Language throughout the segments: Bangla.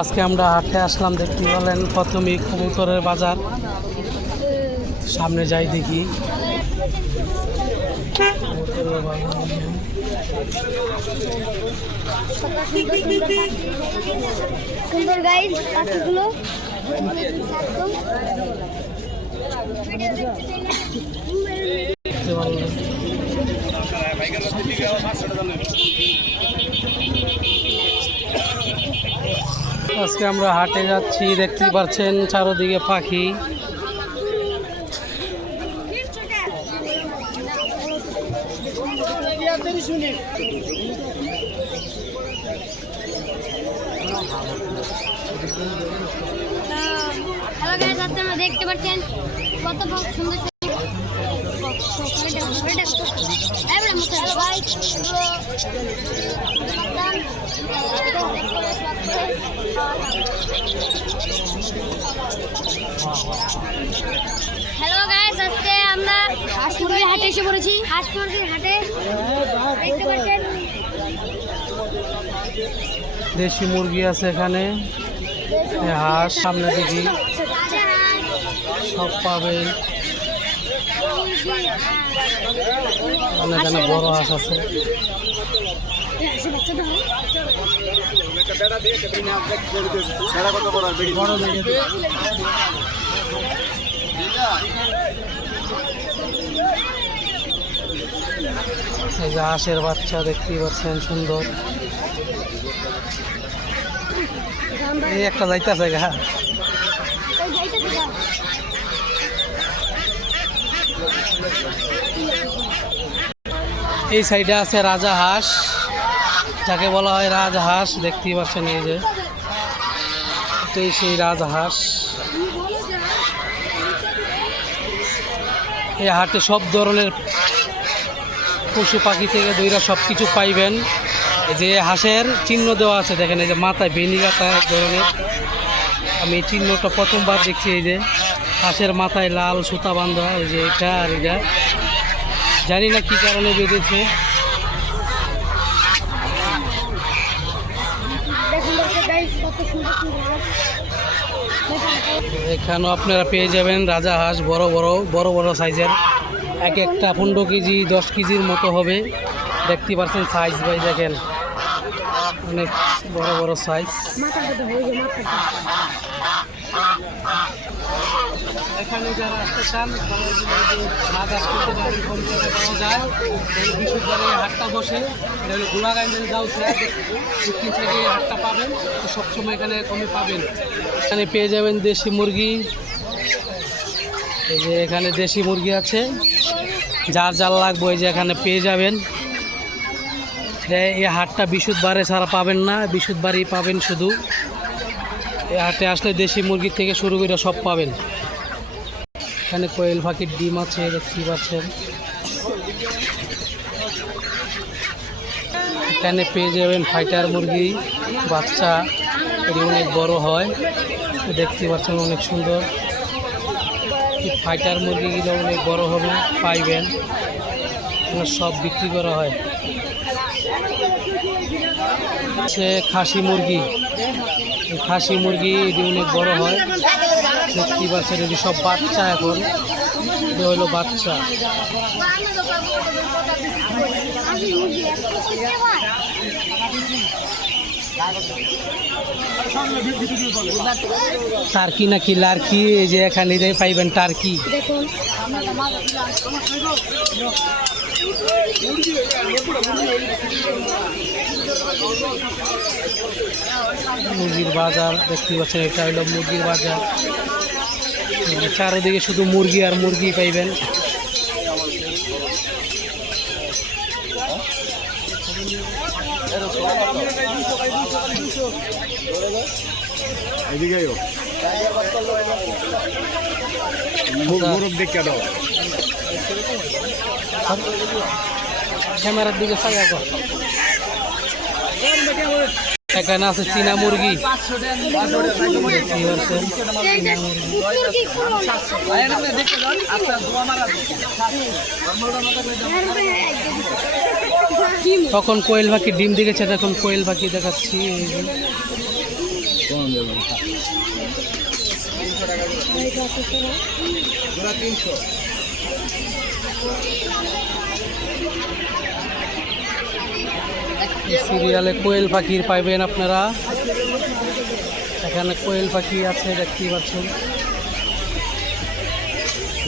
আজকে আমরা হাটে আসলাম দেখতে বলেন প্রথমেই কবুতরের বাজার সামনে যাই দেখি কবুতরের বাজার। সুন্দর গাইজ পাখিগুলো দেখতে পারলেন। আজকে আমরা হাটে যাচ্ছি দেখতে পাচ্ছেন চারোদিকে পাখি। দেখতে পাচ্ছেন কত সুন্দর হ্যালো গাইস আজকে আমরা হাঁস মুরগির হাটে এসে পড়েছি। হাঁস মুরগির হাটে। দেখতে পাচ্ছেন? দেশি মুরগি আছে এখানে। এ হাঁস সামনে দিকে সব পাবে। অনেক বড় হাঁস আছে। দেখে এই যে হাঁসের বাচ্চা দেখতেই পাচ্ছেন, সুন্দর। এই একটা যাইতেছে গা। এই সাইডে আছে রাজা হাঁস। যাকে বলা হয় রাজহাঁস, দেখতেই পাচ্ছেন এই যে। সেই রাজহাঁস। এই হাটে সব ধরনের পশু পাখি থেকে দইরা সব কিছু পাইবেন যে হাঁসের চিহ্ন দেওয়া আছে, দেখেন এই যে মাথায় বেনিগাতা এক ধরনের। আমি চিহ্নটা প্রথমবার দেখছি এই যে। হাঁসের মাথায় লাল সুতা বান্ধা এই যে এটা আর এটা। জানি না কী কারণে বেঁধেছে দেখুন গাইস কত সুন্দর সুন্দর হাঁস এখানেও আপনারা পেয়ে যাবেন রাজা হাঁস, বড় বড় বড় বড় সাইজের। এক একটা পনেরো কেজি, দশ কেজির মতো হবে। দেখতে পাচ্ছেন সাইজ ভাই, দেখেন। অনেক বড় বড় সাইজ মাথা কথা হয়ে যায় মাথা এখানে যারা আসতে চান মাছ পাওয়া যায়। এই হাটটা বসে। এটা গোলাগাঞ্জের গাঁও দক্ষিণ থেকে হাটটা পাবেন। তো সবসময় এখানে কমে পাবেন। এখানে পেয়ে যাবেন দেশি মুরগি। এই যে এখানে দেশি মুরগি আছে। যার যার লাগবে যে এখানে পেয়ে যাবেন। এই হাটটা বিশুদ্ধবারে ছাড়া পাবেন না, বিশুদ্ধবারেই পাবেন শুধু। এই হাটে আসলে দেশি মুরগি থেকে শুরু করে সব পাবেন। এখানে কোয়েল পাখির ডিম আছে দেখতে পাচ্ছেন এখানে পেয়ে যাবেন ফাইটার মুরগি, বাচ্চা, এটি অনেক বড় হয়। দেখতে পাচ্ছেন অনেক সুন্দর। ফাইটার মুরগিগুলো অনেক বড় হবে, পাইবেন। সব বিক্রি করা হয়। হচ্ছে খাসি মুরগি। খাসি মুরগি এটি অনেক বড় হয়। সব বাচ্চা এখন? এটা হলো বাচ্চা। টার্কি নাকি লার্কি? এই যে এখানে যে পাইবেন টার্কি। মুরগির বাজার, দেখতে পাচ্ছেন, এটা হলো মুরগির বাজার। চারিদিকে শুধু মুরগি আর মুরগি পাইবেন। ক্যামেরার দিকে চাই এখন এখানে আছে চীনা মুরগি। তখন কোয়েল পাখি ডিম দেখেছে এখন কোয়েল পাখি দেখাচ্ছি। তিনশো সিরিয়ালে কোয়েল পাখির পাইবেন আপনারা। এখানে কোয়েল পাখি আছে, দেখতেই পাচ্ছেন।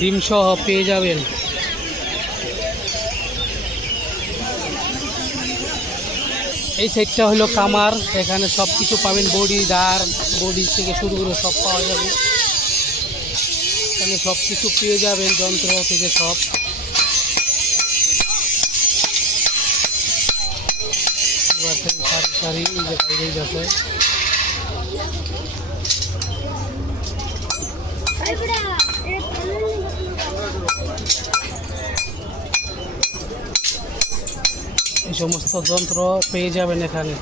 ডিম সহ পেয়ে যাবেন। এই সাইডটা হলো কামার, এখানে সব কিছু পাবেন, বডি দার বডি থেকে শুরু করে সব পাওয়া যাবে। এখানে সব কিছু পেয়ে যাবেন, যন্ত্র থেকে সব। এই সমস্ত যন্ত্র পেয়ে যাবেন এখানে।